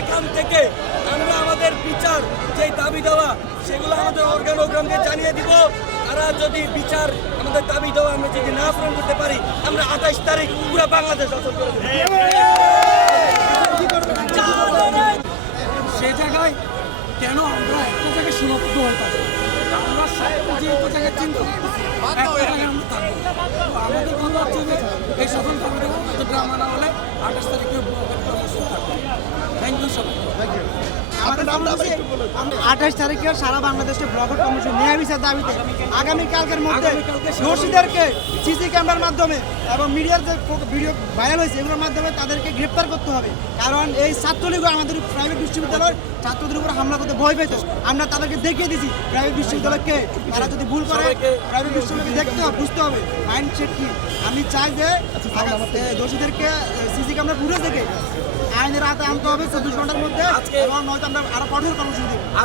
এখান থেকে আমরা আমাদের বিচার যে দাবি দেওয়া সেগুলো আমাদের অর্গানোগ্রামকে জানিয়ে দিব। তারা যদি বিচার আমাদের দাবি দেওয়া আমরা যদি না পূরণ করতে পারি, আমরা 28 তারিখ পুরো বাংলাদেশ দখল করে দেব। সে জায়গায় কেন আমরা একটা জায়গায় সীমাবদ্ধ হয়ে থাকবো? আমরা সব যেহেতু জায়গায় চিন্তা করতেছি, একটা জায়গায় আমরা থাকবো। তো আমাদের কথা হচ্ছে যে এই সকল কমিটিগুলো ড্রামা না হলে 28 তারিখে থাকবো। থ্যাংক ইউ সবাই। আমাদের 28 তারিখে সারা বাংলাদেশে ব্লগার কমিশন ন্যায় বিচার দাবিতে আগামীকালকের মধ্যে দোষীদেরকে সিসি ক্যামেরার মাধ্যমে এবং মিডিয়ার যে ভিডিও ভাইরাল হয়েছে এগুলোর মাধ্যমে তাদেরকে গ্রেপ্তার করতে হবে। কারণ এই ছাত্রলীগ আমাদের প্রাইভেট বিশ্ববিদ্যালয়ের ছাত্রদের উপর হামলা করতে ভয় পেত। আমরা তাদেরকে দেখিয়ে দিয়েছি প্রাইভেট বিশ্ববিদ্যালয়কে। তারা যদি ভুল করে প্রাইভেট বিশ্ববিদ্যালয়কে দেখতে হবে, বুঝতে হবে মাইন্ডসেট কি। আমি চাই যে দোষীদেরকে সিসি ক্যামেরা ফুটেজ দেখে আইনের আওতায় আনতে হবে 24 ঘন্টার মধ্যে, এবং নয়তো আমরা আরো কঠোর কর্মসূচি দেব।